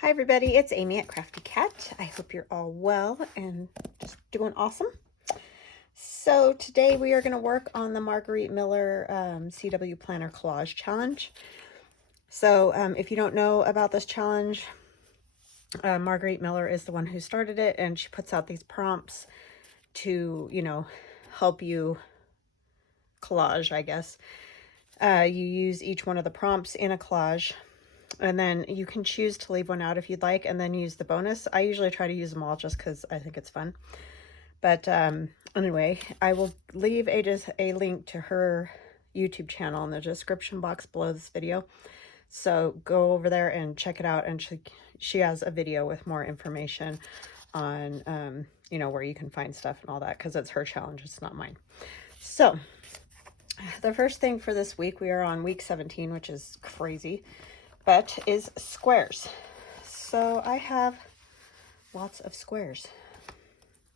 Hi everybody, it's Amy at Crafty Cat. I hope you're all well and just doing awesome. So today we are going to work on the Margarete Miller CW Planner Collage Challenge. So if you don't know about this challenge, Margarete Miller is the one who started it, and she puts out these prompts to, help you collage, I guess. You use each one of the prompts in a collage, and then you can choose to leave one out if you'd like, and then use the bonus. I usually try to use them all just because I think it's fun. But anyway, I will leave a link to her YouTube channel in the description box below this video. So go over there and check it out. And she has a video with more information on, where you can find stuff and all that, because it's her challenge. It's not mine. So the first thing for this week, we are on week 17, which is crazy, but is squares. So I have lots of squares.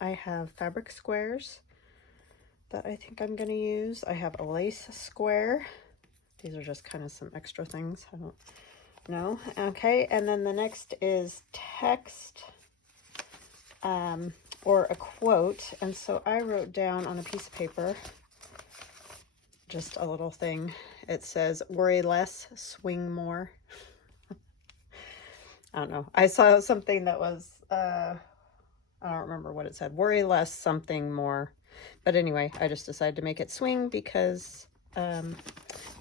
I have fabric squares that I think I'm going to use. I have a lace square. These are just kind of some extra things. I don't know. Okay, and then the next is text or a quote. And so I wrote down on a piece of paper just a little thing. It says, worry less, swing more. I don't know. I saw something that was, I don't remember what it said. Worry less, something more. But anyway, I just decided to make it swing because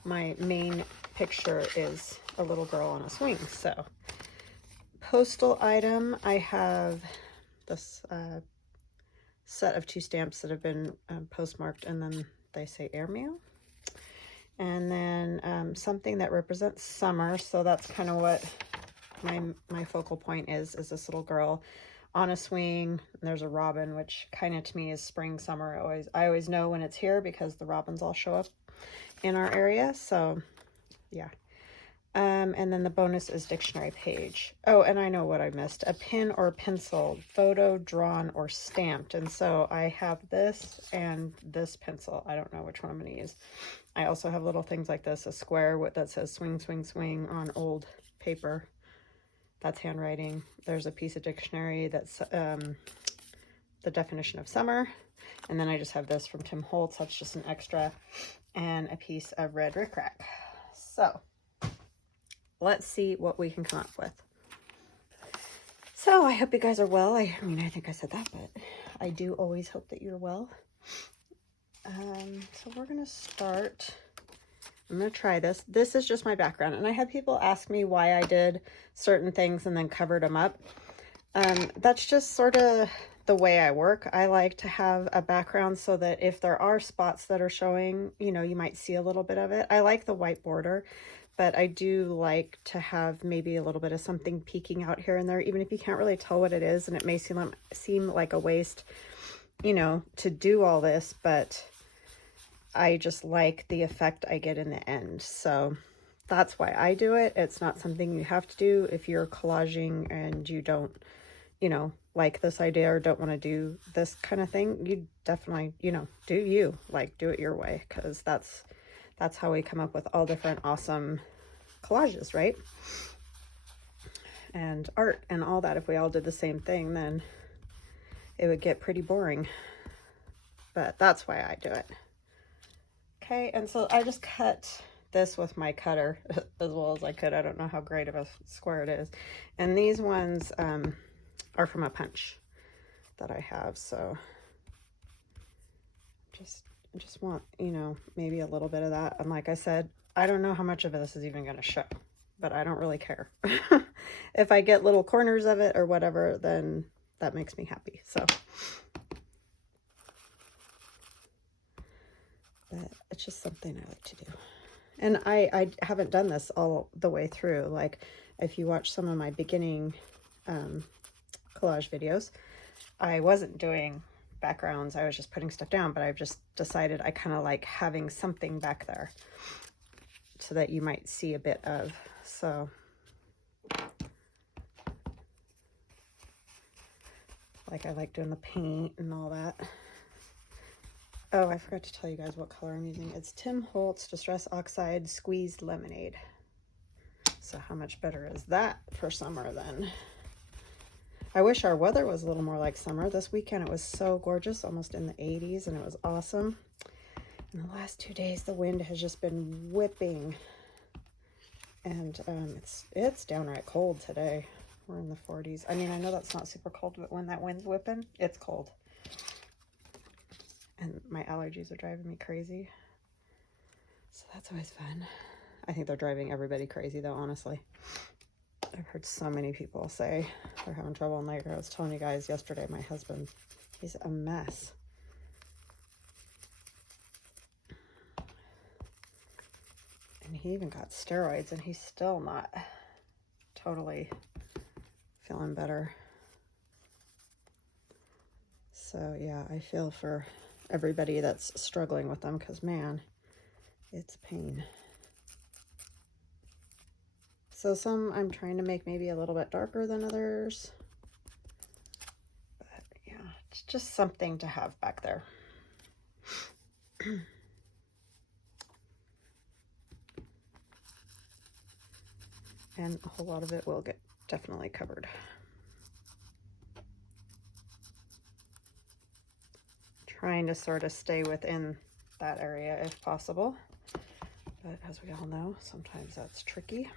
my main picture is a little girl on a swing. So, postal item, I have this set of 2 stamps that have been postmarked, and then they say airmail. And then something that represents summer. So that's kind of what my focal point is this little girl on a swing, and there's a robin, which kind of to me is spring, summer. I always know when it's here because the robins all show up in our area. So yeah. And then the bonus is dictionary page. Oh, and I know what I missed. A pin or pencil, photo, drawn, or stamped. And so I have this and this pencil. I don't know which one I'm going to use. I also have little things like this, a square that says swing, swing, swing on old paper. That's handwriting. There's a piece of dictionary that's the definition of summer. And then I just have this from Tim Holtz. That's just an extra. And a piece of red rickrack. So let's see what we can come up with. So I hope you guys are well. I mean, I think I said that, but I do always hope that you're well. So we're going to start. I'm going to try this. This is just my background. And I had people ask me why I did certain things and then covered them up. That's just sort of the way I work. I like to have a background so that if there are spots that are showing, you might see a little bit of it. I like the white border, but I do like to have maybe a little bit of something peeking out here and there, even if you can't really tell what it is. And it may seem like a waste, to do all this, but I just like the effect I get in the end. So that's why I do it. It's not something you have to do if you're collaging and you don't, like this idea or don't want to do this kind of thing. You definitely, do you, do it your way, because that's how we come up with all different awesome collages, right? And art and all that. If we all did the same thing, then it would get pretty boring. But that's why I do it. Okay, and so I just cut this with my cutter as well as I could. I don't know how great of a square it is. And these ones are from a punch that I have. So just want, maybe a little bit of that. And like I said, I don't know how much of this is even going to show, but I don't really care. If I get little corners of it or whatever, then that makes me happy. So but it's just something I like to do. And I haven't done this all the way through. Like if you watch some of my beginning collage videos, I wasn't doing backgrounds. I was just putting stuff down, but I've just decided I kind of like having something back there so that you might see a bit of. So like I like doing the paint and all that. Oh, I forgot to tell you guys what color I'm using. It's Tim Holtz Distress Oxide Squeezed Lemonade. So how much better is that for summer then? I wish our weather was a little more like summer. This weekend it was so gorgeous, almost in the 80s, and it was awesome. In the last 2 days, the wind has just been whipping, and it's downright cold today. We're in the 40s. I mean, I know that's not super cold, but when that wind's whipping, it's cold. And my allergies are driving me crazy. So that's always fun. I think they're driving everybody crazy, though, honestly. I've heard so many people say they're having trouble. And like I was telling you guys yesterday, my husband, he's a mess. And he even got steroids, and he's still not totally feeling better. So yeah, I feel for everybody that's struggling with them, because man, it's pain. So some I'm trying to make maybe a little bit darker than others. But yeah, it's just something to have back there. And a whole lot of it will get definitely covered. Trying to sort of stay within that area if possible. But as we all know, sometimes that's tricky.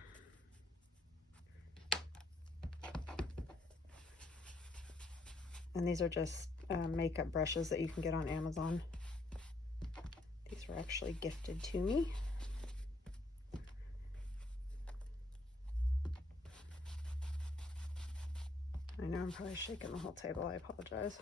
And these are just makeup brushes that you can get on Amazon. These were actually gifted to me. I know I'm probably shaking the whole table. I apologize.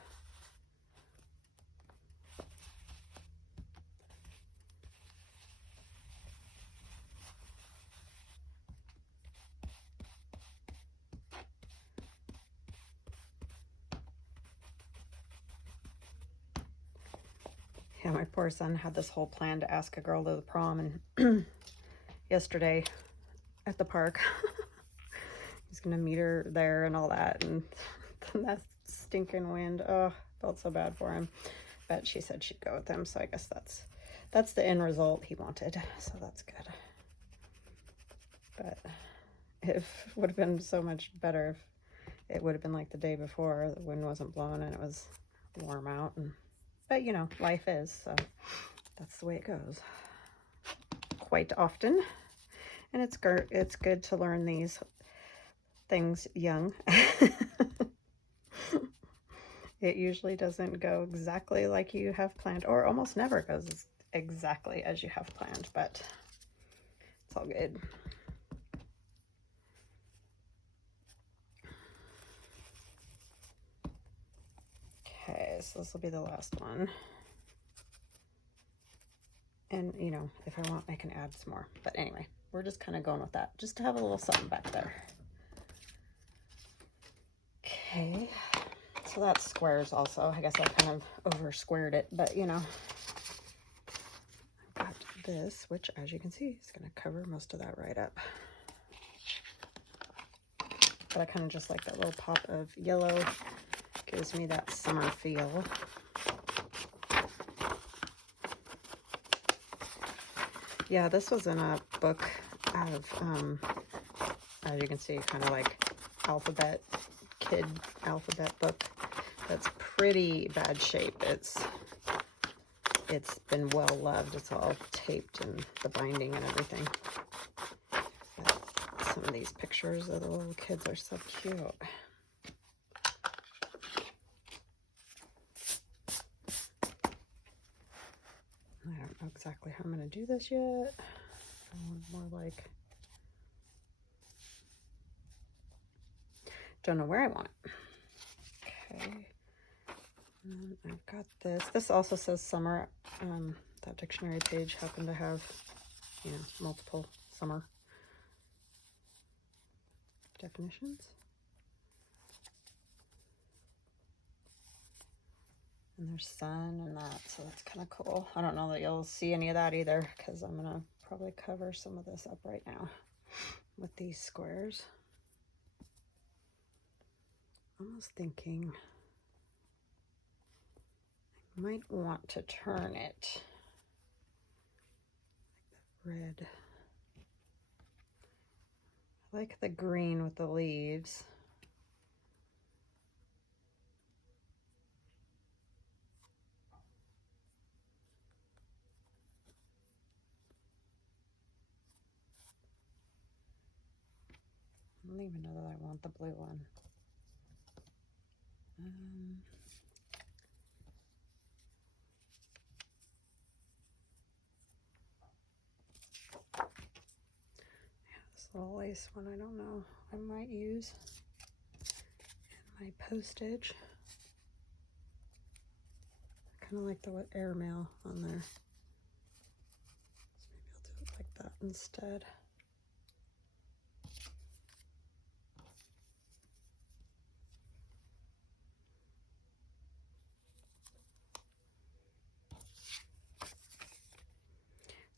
Yeah, my poor son had this whole plan to ask a girl to the prom, and yesterday at the park, he's gonna meet her there and all that, and that stinking wind, oh, felt so bad for him. But she said she'd go with him, so I guess that's the end result he wanted, so that's good. But it would have been so much better if it would have been like the day before, the wind wasn't blowing and it was warm out. But you know, life is, so that's the way it goes quite often. And it's good to learn these things young. It usually doesn't go exactly like you have planned, or almost never goes exactly as you have planned, but it's all good. Okay, so this will be the last one. And, you know, if I want, I can add some more. But anyway, we're just kind of going with that, just to have a little something back there. Okay, so that's squares also. I guess I kind of over squared it, but, you know. I've got this, which, as you can see, is going to cover most of that right up. But I kind of just like that little pop of yellow. Gives me that summer feel. Yeah, this was in a book of, as you can see, kind of like kid alphabet book. That's pretty bad shape. It's been well loved. It's all taped and the binding and everything. But some of these pictures of the little kids are so cute. I don't know exactly how I'm going to do this yet. More like, don't know where I want it. Okay. And I've got this. This also says summer. That dictionary page happened to have, you know, multiple summer definitions. And there's sun and that, so that's kind of cool. I don't know that you'll see any of that either, because I'm going to probably cover some of this up right now with these squares. Almost thinking I might want to turn it like the red. I like the green with the leaves. I don't even know that I want the blue one. This little lace one, I don't know. I might use in my postage. I kind of like the airmail on there. So maybe I'll do it like that instead.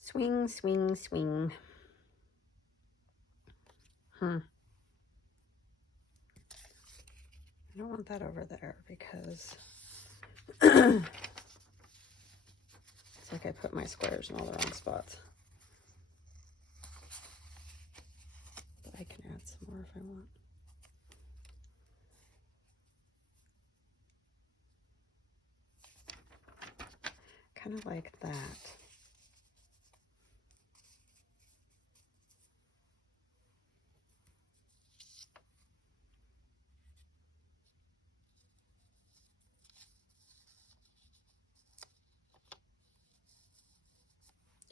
Swing, swing, swing. I don't want that over there because it's like I put my squares in all the wrong spots. But I can add some more if I want. Kind of like that.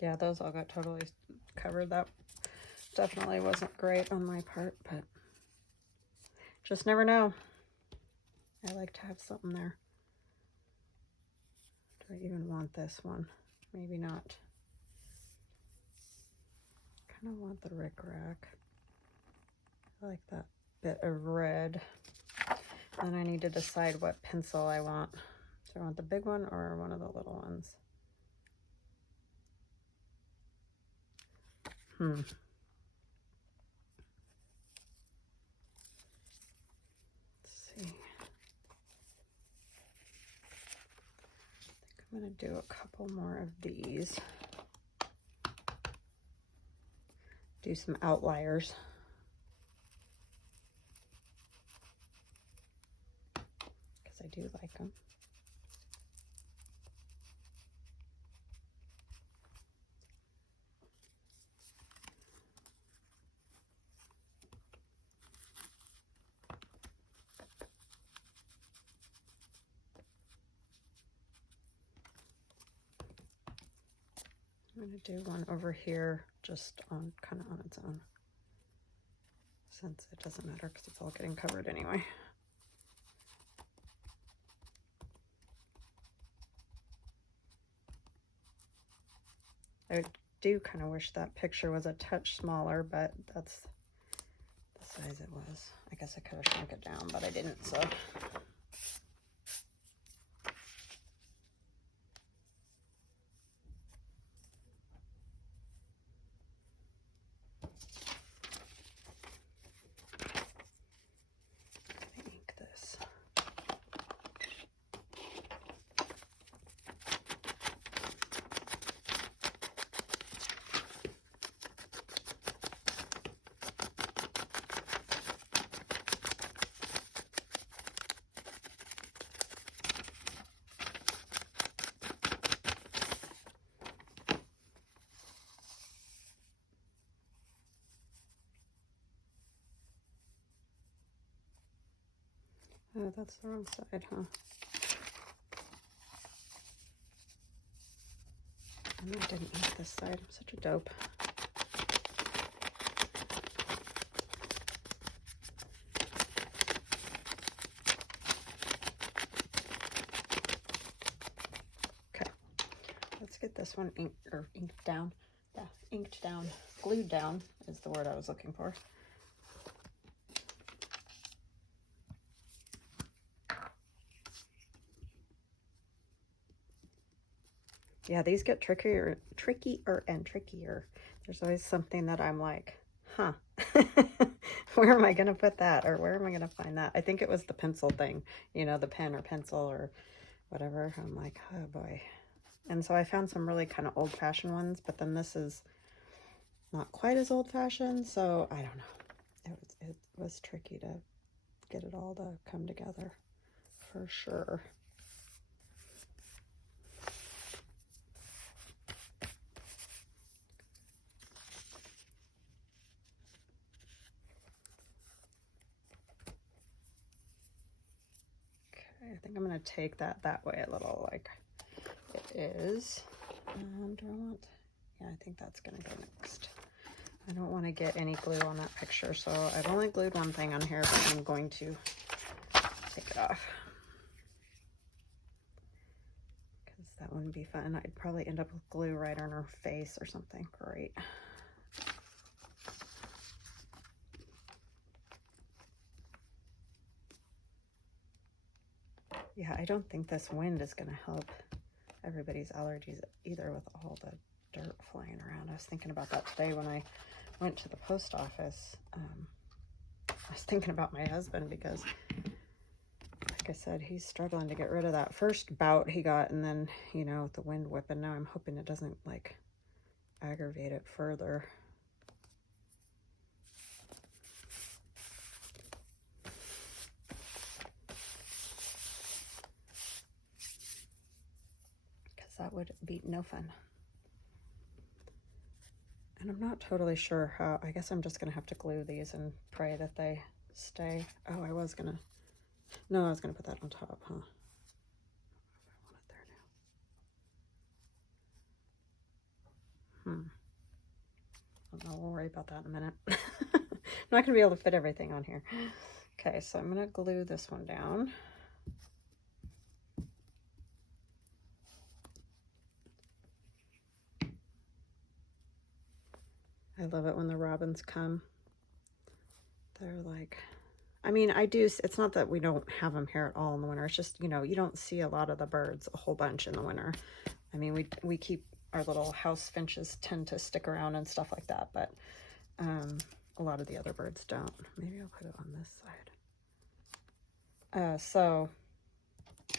Yeah, those all got totally covered. That definitely wasn't great on my part, but just never know. I like to have something there. Do I even want this one? Maybe not. Kind of want the rickrack. I like that bit of red. Then I need to decide what pencil I want. Do I want the big one or one of the little ones? Let's see. I think I'm going to do a couple more of these. Do some outliers. Because I do like them. I'm going to do one over here just on kind of on its own, since it doesn't matter because it's all getting covered anyway. I do kind of wish that picture was a touch smaller, but that's the size it was. I guess I could have shrunk it down, but I didn't, so. Ink this. Oh, that's the wrong side, huh? I know I didn't ink this side. I'm such a dope. Okay, let's get this one inked down. Yeah, inked down. Glued down is the word I was looking for. Yeah, these get trickier and trickier. There's always something that I'm like, huh, where am I going to put that? Or where am I going to find that? I think it was the pencil thing, you know, the pen or pencil or whatever. I'm like, oh boy. And so I found some really kind of old-fashioned ones, but then this is not quite as old-fashioned, so I don't know. was tricky to get it all to come together, for sure. I think I'm going to take that way a little, like it is. Do I want, yeah, I think that's going to go next. I don't want to get any glue on that picture, so I've only glued one thing on here, but I'm going to take it off. Because that wouldn't be fun. I'd probably end up with glue right on her face or something. Great. Yeah, I don't think this wind is going to help everybody's allergies either with all the dirt flying around. I was thinking about that today when I went to the post office. I was thinking about my husband because, like I said, he's struggling to get rid of that first bout he got, and then, you know, with the wind whipping. Now I'm hoping it doesn't, like, aggravate it further. That would be no fun. And I'm not totally sure how. I guess I'm just gonna have to glue these and pray that they stay. Oh, I was gonna, no, I was gonna put that on top, huh? I want it there now. I don't know, we'll worry about that in a minute. I'm not gonna be able to fit everything on here. Okay, so I'm gonna glue this one down. I love it when the robins come. They're like, I mean, I do, it's not that we don't have them here at all in the winter. It's just, you know, you don't see a lot of the birds a whole bunch in the winter. I mean, we keep our little house finches tend to stick around and stuff like that, but a lot of the other birds don't. Maybe I'll put it on this side. So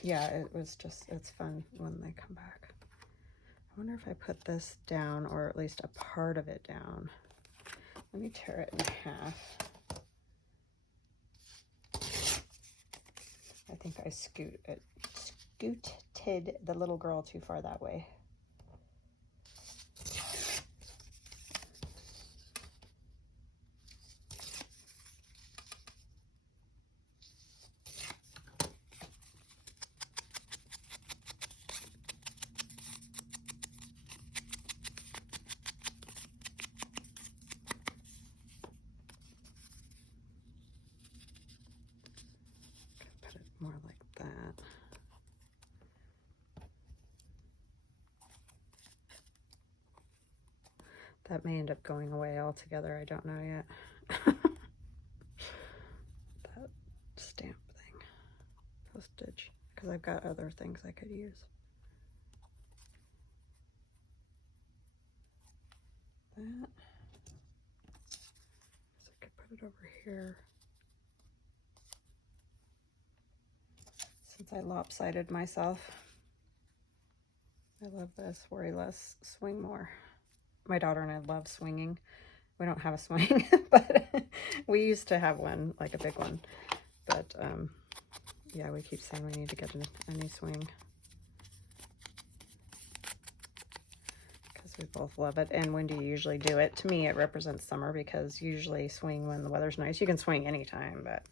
yeah, it was just, it's fun when they come back. I wonder if I put this down, or at least a part of it down. Let me tear it in half. I think I scooted the little girl too far that way. More like that. That may end up going away altogether. I don't know yet. That stamp thing. Postage. Because I've got other things I could use. That. So I could put it over here. Since I lopsided myself. I love this. Worry less, swing more. My daughter and I love swinging. We don't have a swing, but we used to have one, like a big one. But yeah, we keep saying we need to get a new swing. Because we both love it. And when do you usually do it? To me, it represents summer, because usually swing when the weather's nice. You can swing anytime, but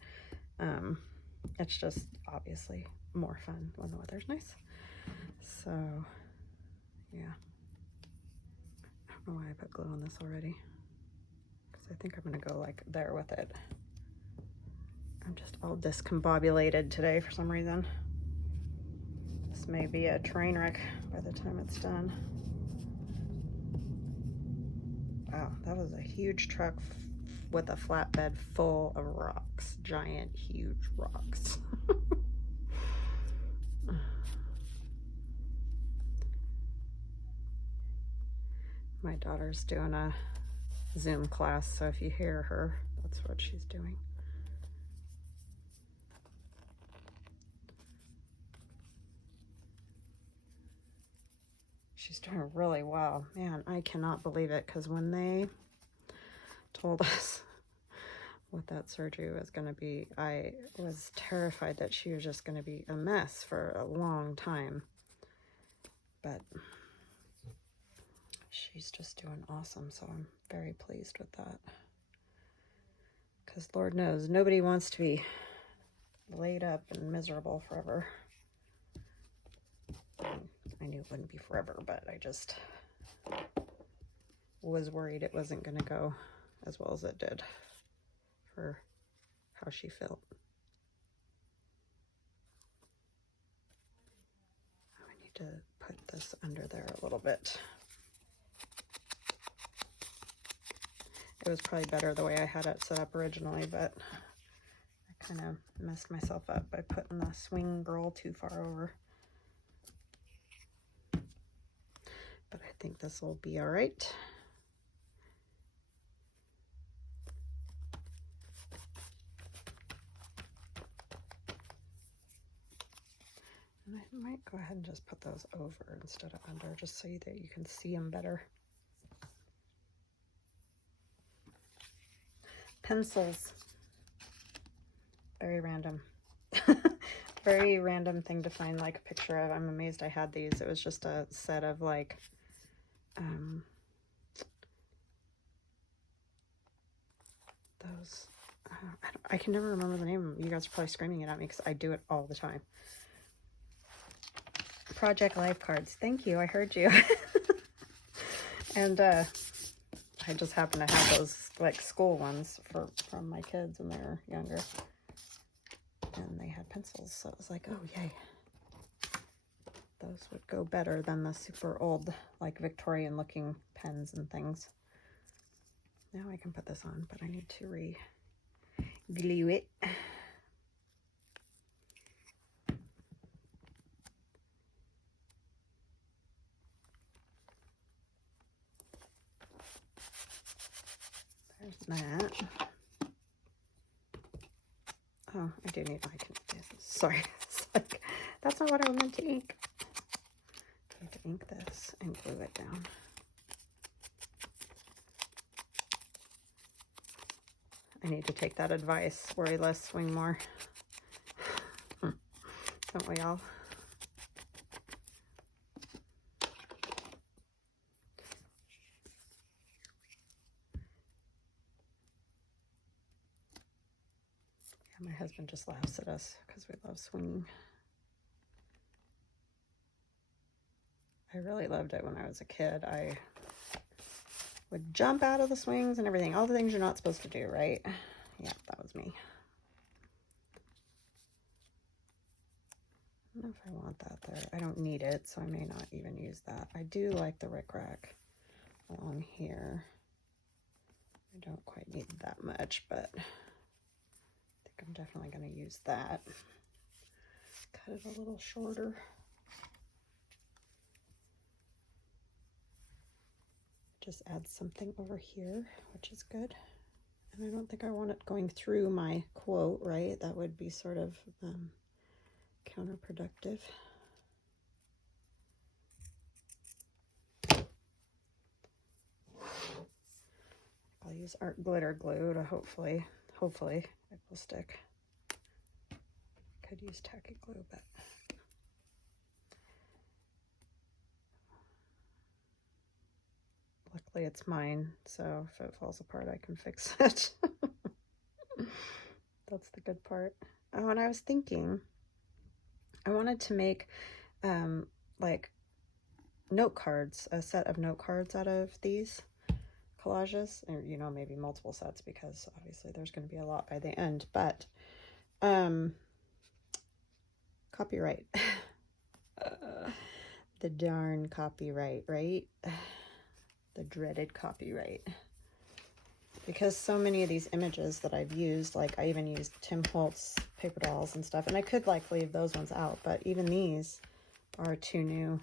it's just obviously more fun when the weather's nice. So, yeah. I don't know why I put glue on this already, because I think I'm going to go like there with it. I'm just all discombobulated today for some reason. This may be a train wreck by the time it's done. Wow, that was a huge truck with a flatbed full of rocks. Giant, huge rocks. My daughter's doing a Zoom class, so if you hear her, that's what she's doing. She's doing really well. Man, I cannot believe it, because when they told us what that surgery was going to be. I was terrified that she was just going to be a mess for a long time. But she's just doing awesome, so I'm very pleased with that. Because Lord knows, nobody wants to be laid up and miserable forever. I knew it wouldn't be forever, but I just was worried it wasn't going to go as well as it did for how she felt. I need to put this under there a little bit. It was probably better the way I had it set up originally, but I kind of messed myself up by putting the swing girl too far over. But I think this will be all right. And I might go ahead and just put those over instead of under, just so that you can see them better. Pencils. Very random. Very random thing to find like a picture of. I'm amazed I had these. It was just a set of like those I can never remember the name of them. You guys are probably screaming it at me because I do it all the time. Project Life cards. Thank you. I heard you. And I just happen to have those like school ones from my kids when they were younger. And they had pencils, so it was like, oh yay. Those would go better than the super old, like Victorian looking pens and things. Now I can put this on, but I need to re-glue it. There's that. Oh, I do need, I can, sorry, it's like, that's not what I meant to ink. I need to ink this and glue it down. I need to take that advice, worry less, swing more. Don't we all? My husband just laughs at us because we love swinging. I really loved it when I was a kid. I would jump out of the swings and everything. All the things you're not supposed to do, right? Yeah, that was me. I don't know if I want that there. I don't need it, so I may not even use that. I do like the rickrack on here. I don't quite need that much, but I'm definitely going to use that. Cut it a little shorter. Just add something over here, which is good. And I don't think I want it going through my quote, right? That would be sort of counterproductive. I'll use art glitter glue to hopefully it will stick. Could use tacky glue, but luckily it's mine, so if it falls apart I can fix it. That's the good part. Oh, and I was thinking I wanted to make like note cards, a set of note cards out of these collages, or you know, maybe multiple sets, because obviously there's going to be a lot by the end, but copyright. The darn copyright, right? The dreaded copyright. Because so many of these images that I've used, like I even used Tim Holtz paper dolls and stuff, and I could like leave those ones out, but even these are too new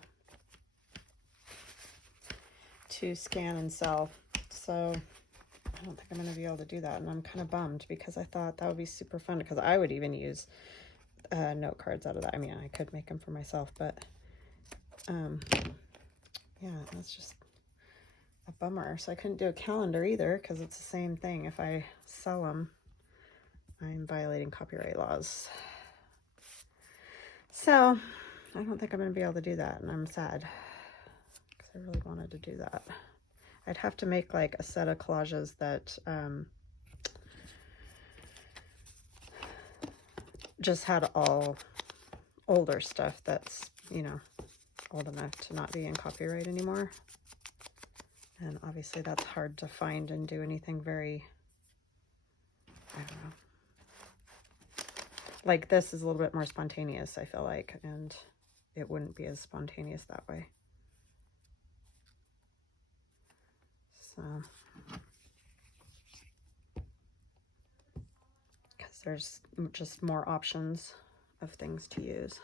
to scan and sell. So I don't think I'm going to be able to do that, and I'm kind of bummed because I thought that would be super fun, because I would even use note cards out of that. I mean, I could make them for myself, but yeah, that's just a bummer. So I couldn't do a calendar either, because it's the same thing if I sell them. I'm violating copyright laws. So I don't think I'm going to be able to do that, and I'm sad because I really wanted to do that. I'd have to make like a set of collages that just had all older stuff that's, you know, old enough to not be in copyright anymore. And obviously that's hard to find and do anything very, I don't know. Like this is a little bit more spontaneous, I feel like, and it wouldn't be as spontaneous that way. So, because there's just more options of things to use.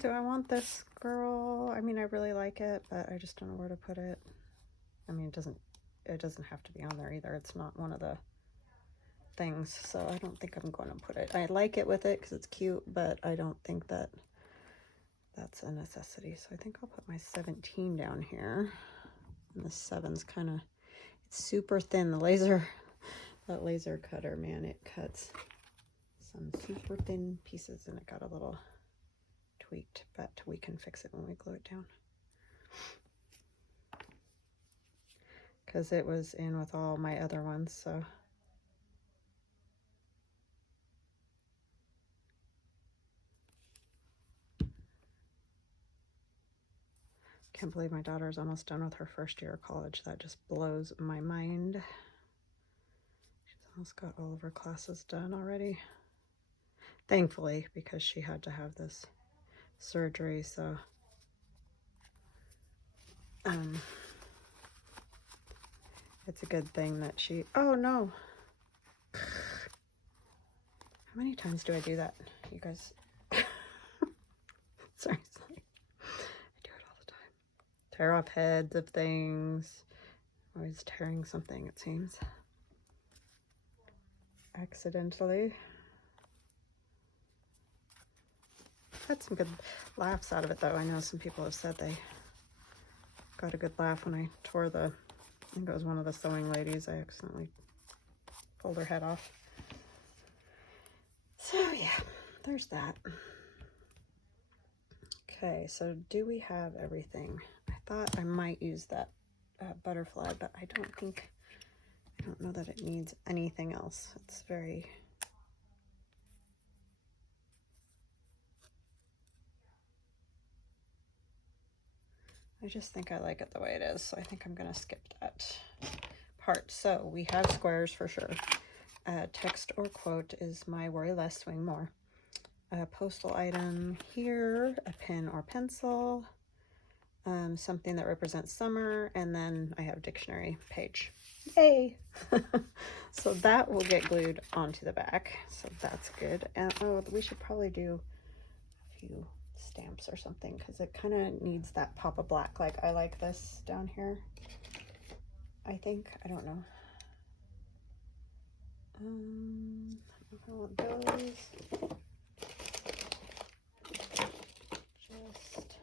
Do I want this girl? I mean, I really like it, but I just don't know where to put it. I mean, it doesn't have to be on there either. It's not one of the things, so I don't think I'm going to put it. I like it with it because it's cute, but I don't think that that's a necessity. So I think I'll put my 17 down here. And the 7's kind of, it's super thin. The laser, that laser cutter, man, it cuts some super thin pieces, and it got a little tweaked, but we can fix it when we glue it down. Because it was in with all my other ones, so. Can't believe my daughter's almost done with her first year of college. That just blows my mind. She's almost got all of her classes done already. Thankfully, because she had to have this surgery, so it's a good thing that she, oh no. How many times do I do that, you guys? Seriously. I do it all the time. Tear off heads of things. Always tearing something, it seems. Accidentally. Had some good laughs out of it, though. I know some people have said they got a good laugh when I tore the, I think it was one of the sewing ladies. I accidentally pulled her head off. So yeah, there's that. Okay, so do we have everything? I thought I might use that butterfly, but I don't know that it needs anything else. It's very, I just think I like it the way it is, so I think I'm gonna skip that part. So we have squares for sure. Text or quote is my worry less, swing more. A postal item here, a pen or pencil, something that represents summer, and then I have dictionary page. Yay! So that will get glued onto the back, so that's good. And oh, we should probably do a few stamps or something because it kind of needs that pop of black. Like I like this down here, I think. I don't know. I want those. Just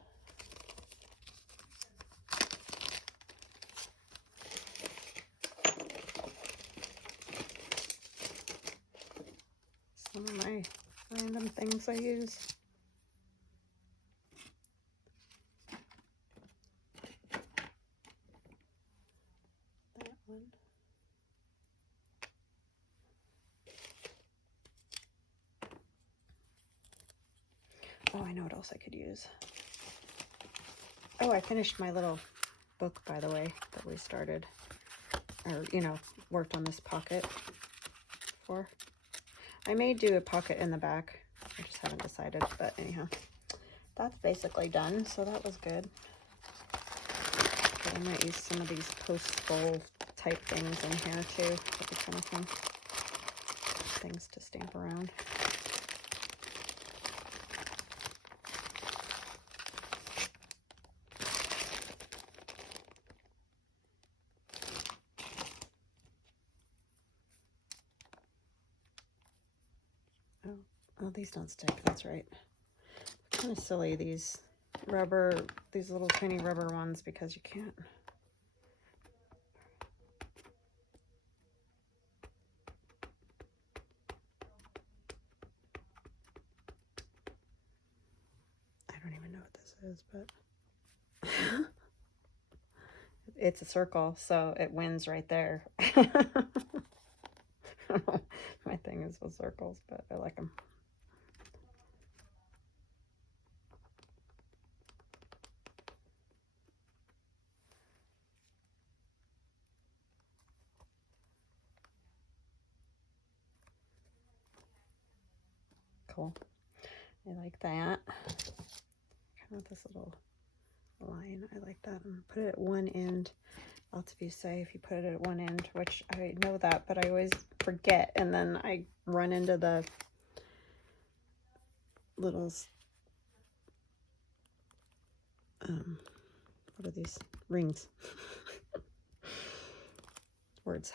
some of my random things I use. That one. Oh, I know what else I could use. Oh, I finished my little book, by the way, that we started, or, you know, worked on this pocket for. I may do a pocket in the back. I just haven't decided, but anyhow, that's basically done, so that was good. But I might use some of these postal type things in here too. That'd be kind of fun. Things to stamp around. Oh, these don't stick, that's right. kind of silly, these little tiny rubber ones, because you can't. I don't even know what this is, but it's a circle, so it wins right there. My thing is with circles, but I like them. Cool. I like that. Kind of this little line. I like that. And put it at one end. Lots of you say if you put it at one end, which I know that, but I always forget, and then I run into the little what are these? Rings. Words.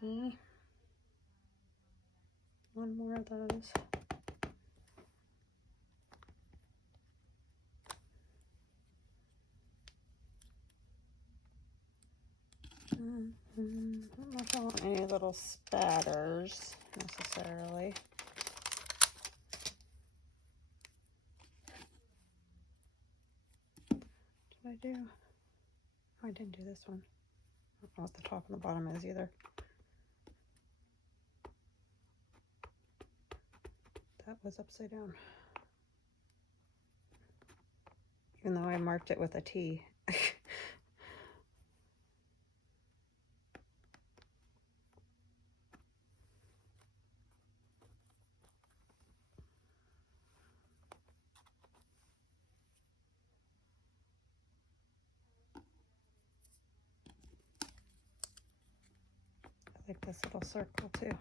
Okay. One more of those. I don't know if I want any little spatters necessarily. Did I do? Oh, I didn't do this one. I don't know what the top and the bottom is either. That was upside down. Even though I marked it with a T. I like this little circle too.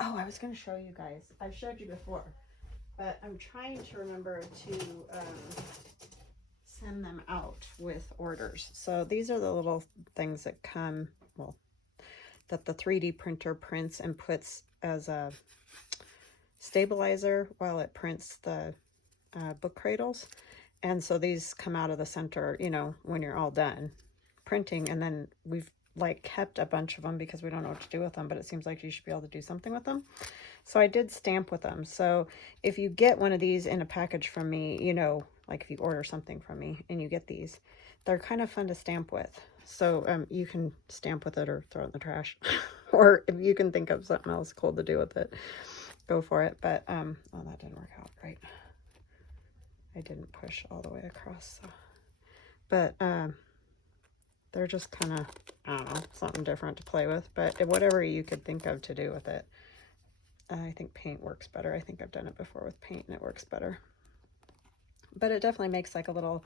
Oh, I was going to show you guys. I've showed you before, but I'm trying to remember to send them out with orders. So these are the little things that come, well, that the 3D printer prints and puts as a stabilizer while it prints the book cradles. And so these come out of the center, you know, when you're all done printing. And then we've like kept a bunch of them because we don't know what to do with them, but it seems like you should be able to do something with them. So I did stamp with them. So if you get one of these in a package from me, you know, like if you order something from me and you get these, they're kind of fun to stamp with. So you can stamp with it or throw it in the trash. Or if you can think of something else cool to do with it, go for it. But oh, that didn't work out right. I didn't push all the way across. So. But they're just kind of, I don't know, something different to play with. But whatever you could think of to do with it. I think paint works better. I think I've done it before with paint and it works better. But it definitely makes like a little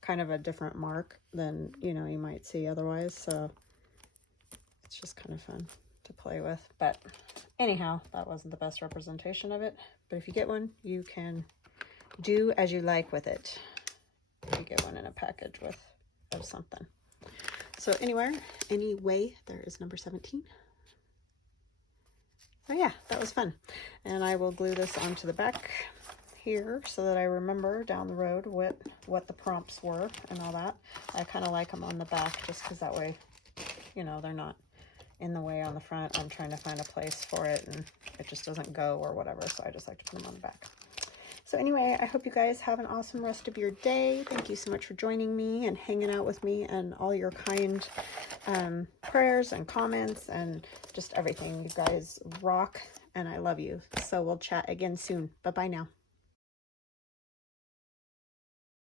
kind of a different mark than, you know, you might see otherwise. So it's just kind of fun to play with. But anyhow, that wasn't the best representation of it. But if you get one, you can do as you like with it. If you get one in a package of something. So anyway, there is number 17. So yeah, that was fun. And I will glue this onto the back here so that I remember down the road what the prompts were and all that. I kind of like them on the back just because that way, you know, they're not in the way on the front. I'm trying to find a place for it and it just doesn't go or whatever. So I just like to put them on the back. So anyway, I hope you guys have an awesome rest of your day. Thank you so much for joining me and hanging out with me, and all your kind prayers and comments and just everything. You guys rock, and I love you. So we'll chat again soon. Bye-bye now.